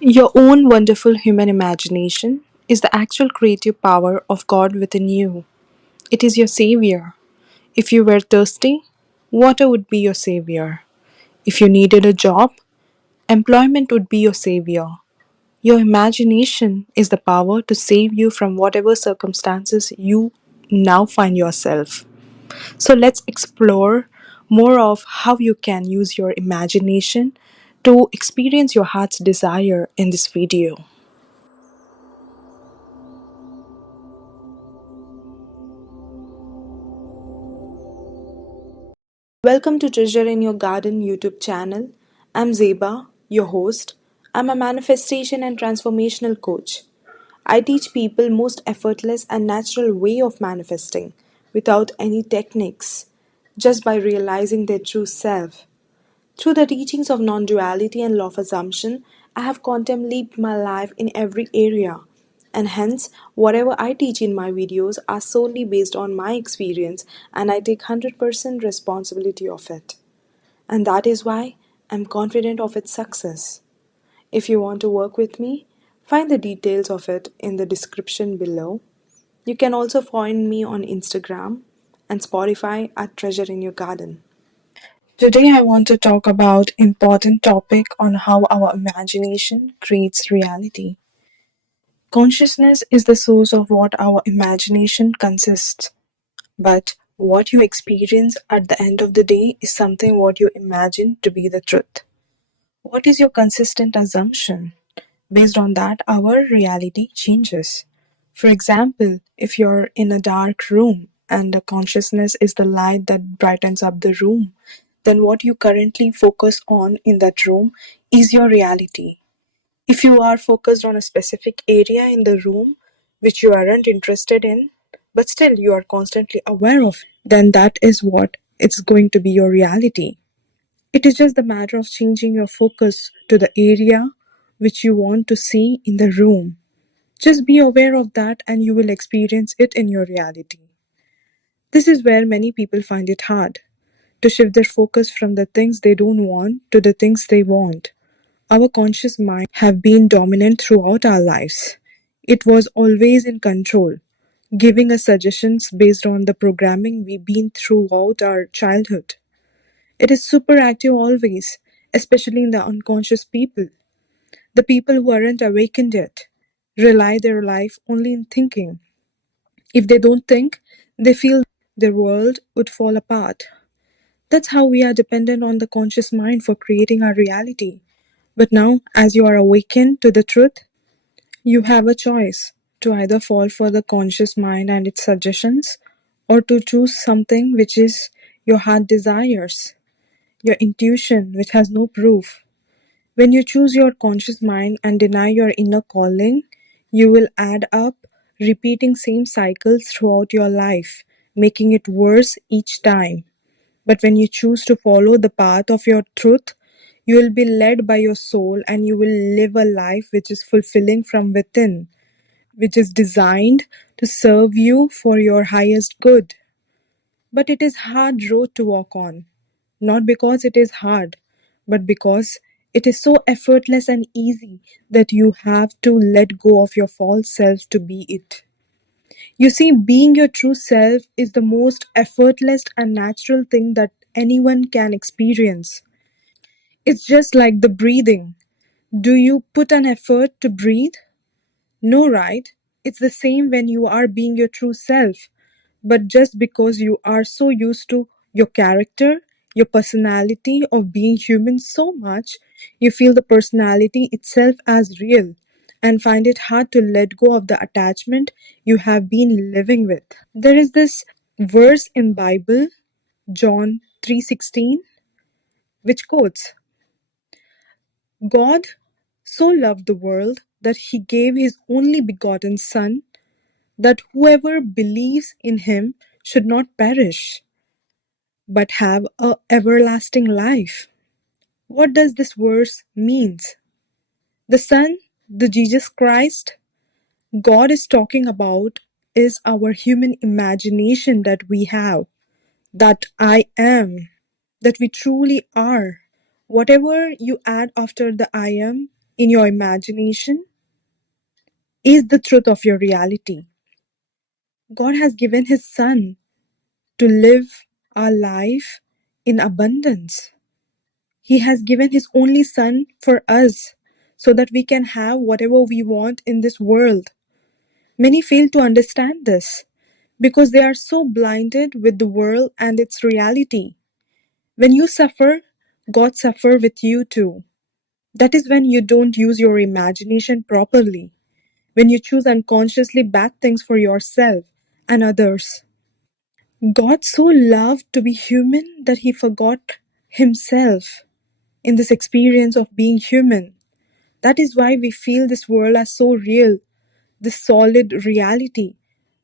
Your own wonderful human imagination is the actual creative power of God within you. It is your savior. If you were thirsty, water would be your savior. If you needed a job, employment would be your savior. Your imagination is the power to save you from whatever circumstances you now find yourself. So let's explore more of how you can use your imagination to experience your heart's desire in this video. Welcome to Treasure in Your Garden YouTube channel. I'm Zeba, your host. I'm a manifestation and transformational coach. I teach people most effortless and natural way of manifesting without any techniques, just by realizing their true self. Through the teachings of non duality and law of assumption, I have contemplated my life in every area, and hence, whatever I teach in my videos are solely based on my experience, and I take 100% responsibility of it. And that is why I'm confident of its success. If you want to work with me, find the details of it in the description below. You can also find me on Instagram and Spotify at Treasure in Your Garden. Today I want to talk about important topic on how our imagination creates reality. Consciousness is the source of what our imagination consists, but what you experience at the end of the day is something what you imagine to be the truth. What is your consistent assumption? Based on that, our reality changes. For example, if you're in a dark room and the consciousness is the light that brightens up the room, then what you currently focus on in that room is your reality. If you are focused on a specific area in the room which you aren't interested in, but still you are constantly aware of, then that is what it's going to be your reality. It is just the matter of changing your focus to the area which you want to see in the room. Just be aware of that and you will experience it in your reality. This is where many people find it hard to shift their focus from the things they don't want to the things they want. Our conscious mind have been dominant throughout our lives. It was always in control, giving us suggestions based on the programming we've been throughout our childhood. It is super active always, especially in the unconscious people. The people who aren't awakened yet rely their life only in thinking. If they don't think, they feel their world would fall apart. That's how we are dependent on the conscious mind for creating our reality. But now, as you are awakened to the truth, you have a choice to either fall for the conscious mind and its suggestions or to choose something which is your heart desires, your intuition, which has no proof. When you choose your conscious mind and deny your inner calling, you will add up repeating same cycles throughout your life, making it worse each time. But when you choose to follow the path of your truth, you will be led by your soul and you will live a life which is fulfilling from within, which is designed to serve you for your highest good. But it is hard road to walk on, not because it is hard, but because it is so effortless and easy that you have to let go of your false self to be it. You see, being your true self is the most effortless and natural thing that anyone can experience. It's just like the breathing. Do you put an effort to breathe? No, right? It's the same when you are being your true self. But just because you are so used to your character, your personality of being human so much, you feel the personality itself as real and find it hard to let go of the attachment you have been living with. There is this verse in Bible, John 3:16, which quotes, God so loved the world that he gave his only begotten Son, that whoever believes in him should not perish, but have a everlasting life. What does this verse means? The Son, the Jesus Christ, God is talking about is our human imagination that we have, that I am, that we truly are. Whatever you add after the I am in your imagination is the truth of your reality. God has given His Son to live our life in abundance. He has given His only Son for us so that we can have whatever we want in this world. Many fail to understand this because they are so blinded with the world and its reality. When you suffer, God suffers with you too. That is when you don't use your imagination properly, when you choose unconsciously bad things for yourself and others. God so loved to be human that He forgot Himself in this experience of being human. That is why we feel this world as so real, this solid reality.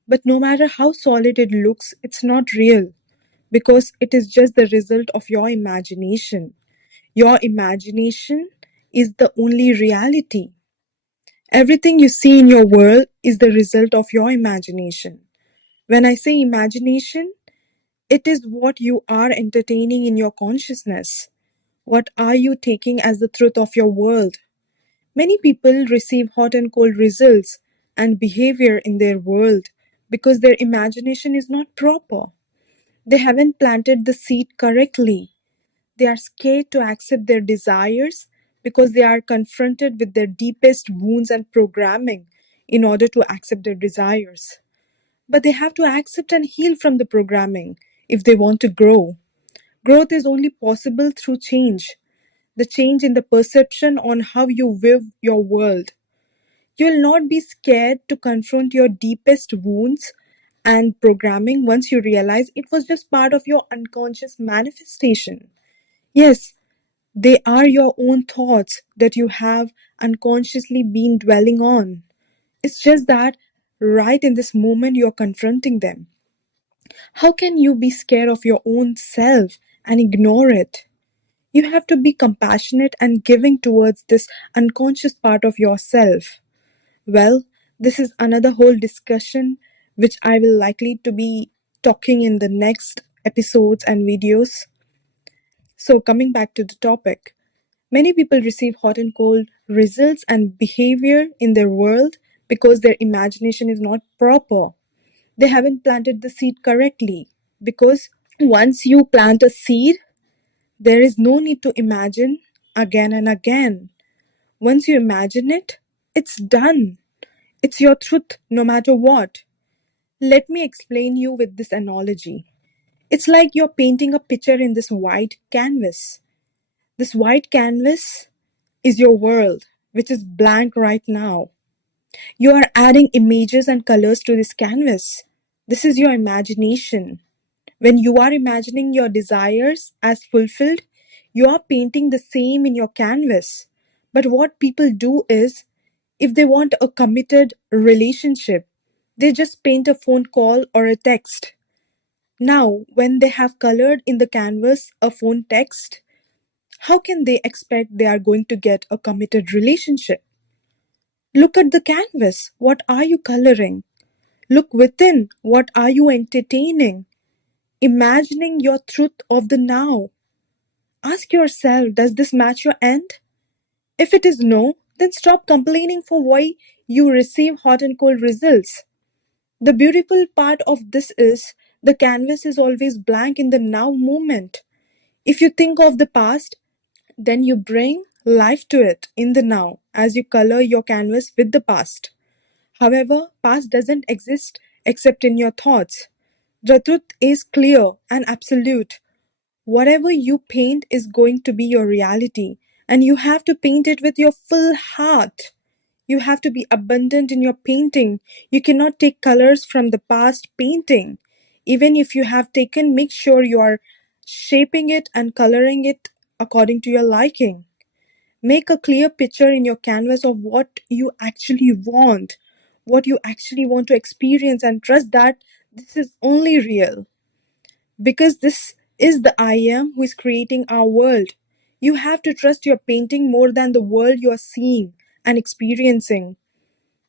But no matter how solid it looks, it's not real because it is just the result of your imagination. Your imagination is the only reality. Everything you see in your world is the result of your imagination. When I say imagination, it is what you are entertaining in your consciousness. What are you taking as the truth of your world? Many people receive hot and cold results and behavior in their world because their imagination is not proper. They haven't planted the seed correctly. They are scared to accept their desires because they are confronted with their deepest wounds and programming in order to accept their desires. But they have to accept and heal from the programming if they want to grow. Growth is only possible through change, the change in the perception on how you view your world. You will not be scared to confront your deepest wounds and programming once you realize it was just part of your unconscious manifestation. Yes, they are your own thoughts that you have unconsciously been dwelling on. It's just that right in this moment you're confronting them. How can you be scared of your own self and ignore it? You have to be compassionate and giving towards this unconscious part of yourself. Well, this is another whole discussion which I will likely to be talking in the next episodes and videos. So coming back to the topic, many people receive hot and cold results and behavior in their world because their imagination is not proper. They haven't planted the seed correctly because once you plant a seed, there is no need to imagine again and again. Once you imagine it, it's done. It's your truth no matter what. Let me explain you with this analogy. It's like you're painting a picture in this white canvas. This white canvas is your world, which is blank right now. You are adding images and colors to this canvas. This is your imagination. When you are imagining your desires as fulfilled, you are painting the same in your canvas. But what people do is, if they want a committed relationship, they just paint a phone call or a text. Now, when they have colored in the canvas a phone text, how can they expect they are going to get a committed relationship? Look at the canvas. What are you coloring? Look within. What are you entertaining? Imagining your truth of the now. Ask yourself, does this match your end? If it is no, then stop complaining for why you receive hot and cold results. The beautiful part of this is the canvas is always blank in the now moment. If you think of the past, then you bring life to it in the now as you color your canvas with the past. However, past doesn't exist except in your thoughts. The truth is clear and absolute. Whatever you paint is going to be your reality, and you have to paint it with your full heart. You have to be abundant in your painting. You cannot take colors from the past painting. Even if you have taken, make sure you are shaping it and coloring it according to your liking. Make a clear picture in your canvas of what you actually want, what you actually want to experience, and trust that this is only real. Because this is the I am who is creating our world. You have to trust your painting more than the world you are seeing and experiencing.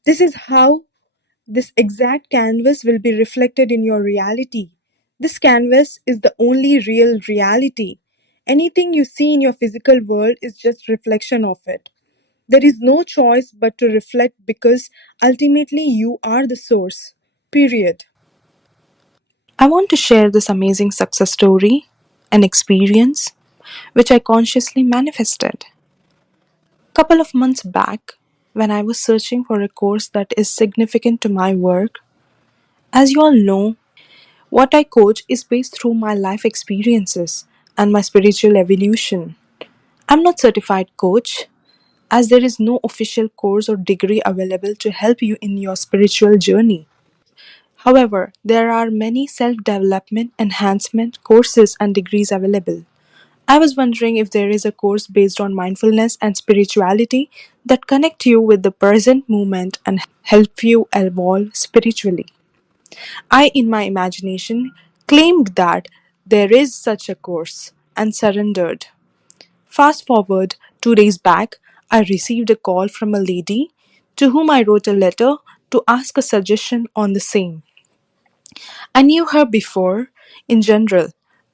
This is how this exact canvas will be reflected in your reality. This canvas is the only real reality. Anything you see in your physical world is just reflection of it. There is no choice but to reflect because ultimately you are the source. Period. I want to share this amazing success story, an experience which I consciously manifested. Couple of months back, when I was searching for a course that is significant to my work, as you all know, what I coach is based through my life experiences and my spiritual evolution. I'm not certified coach as there is no official course or degree available to help you in your spiritual journey. However, there are many self-development enhancement courses and degrees available. I was wondering if there is a course based on mindfulness and spirituality that connect you with the present moment and help you evolve spiritually. I, in my imagination, claimed that there is such a course and surrendered. Fast forward 2 days back, I received a call from a lady to whom I wrote a letter to ask a suggestion on the same. I knew her before, in general,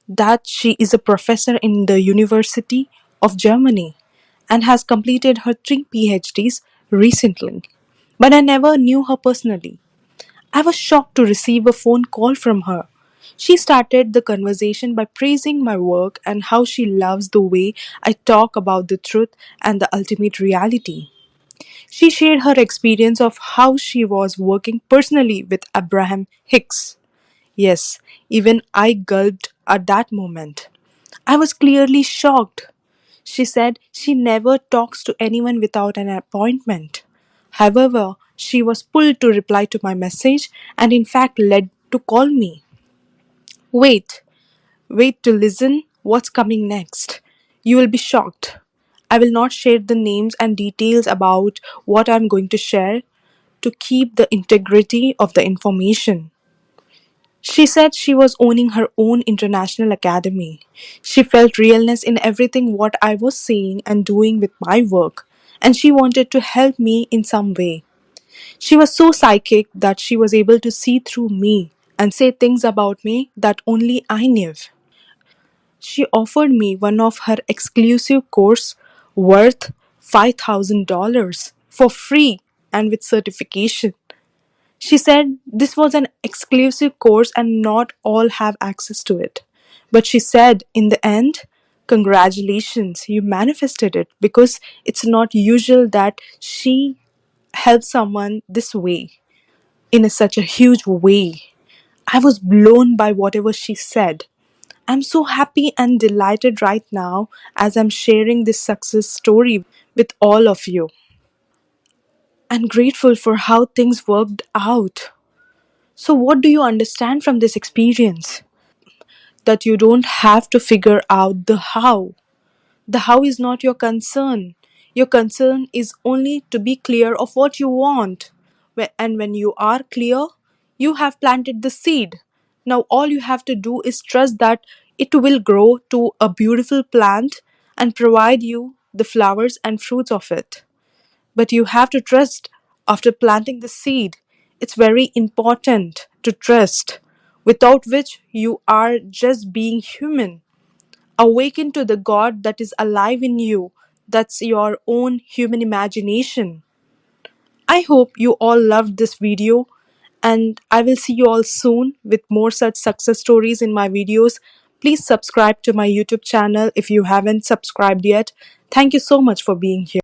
that she is a professor in the University of Germany and has completed her 3 PhDs recently. But I never knew her personally. I was shocked to receive a phone call from her. She started the conversation by praising my work and how she loves the way I talk about the truth and the ultimate reality. She shared her experience of how she was working personally with Abraham Hicks. Yes, even I gulped at that moment. I was clearly shocked. She said she never talks to anyone without an appointment. However, she was pulled to reply to my message and, in fact, led to call me. Wait, wait to listen what's coming next. You will be shocked. I will not share the names and details about what I'm going to share to keep the integrity of the information. She said she was owning her own international academy. She felt realness in everything what I was saying and doing with my work, and she wanted to help me in some way. She was so psychic that she was able to see through me and say things about me that only I knew. She offered me one of her exclusive course worth $5,000 for free and with certification. She said this was an exclusive course and not all have access to it. But she said in the end, congratulations, you manifested it because it's not usual that she helps someone this way, in such a huge way. I was blown by whatever she said. I'm so happy and delighted right now as I'm sharing this success story with all of you and grateful for how things worked out. So, what do you understand from this experience? That you don't have to figure out the how. The how is not your concern. Your concern is only to be clear of what you want. And when you are clear, you have planted the seed. Now, all you have to do is trust that it will grow to a beautiful plant and provide you the flowers and fruits of it. But you have to trust after planting the seed. It's very important to trust, without which you are just being human. Awaken to the God that is alive in you. That's your own human imagination. I hope you all loved this video, and I will see you all soon with more such success stories in my videos. Please subscribe to my YouTube channel if you haven't subscribed yet. Thank you so much for being here.